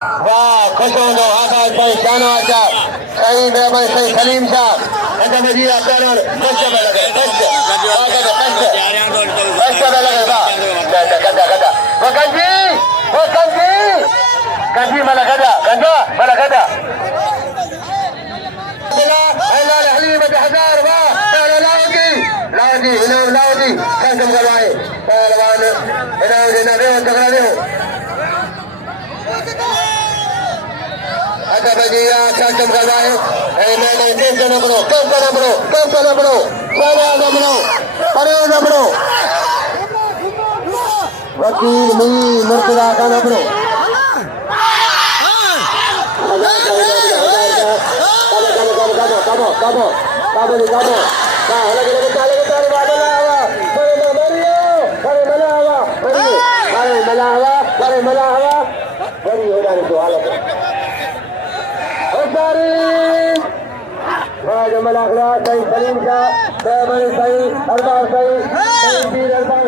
वाह खुश हो जाओ आकाश भाई शानो आचा सही मेहरबानी सही सलीम साहब ऐसा मजीद पहलवान कष्ट में लगे कष्ट में लगे वाह गदा वो कंजी मला गदा हलीम हजार वाह लाओजी इनाम लाओजी संगम करवाए पहलवान इनाम देना दे झगड़ा दे अच्छा भैया संगम करवाए मैंने टेंशन न करो अरे न बनो वकील मी मुर्तजा का न बनो सही सलीम का सही अरबाज सही पीर अरबाज